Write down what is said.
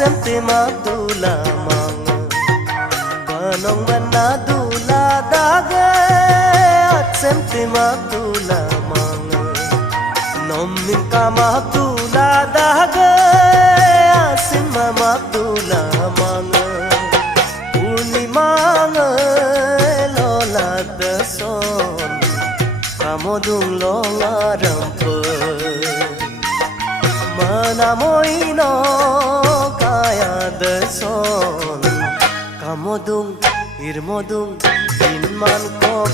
Semte madula manga Banong manadula daga Semte madula manga Nomin ka madula daga Simma madula manga Purnimanga lola dason Kamodung longa rampa Manamoino kaya dason Kamodung irmodung inman ko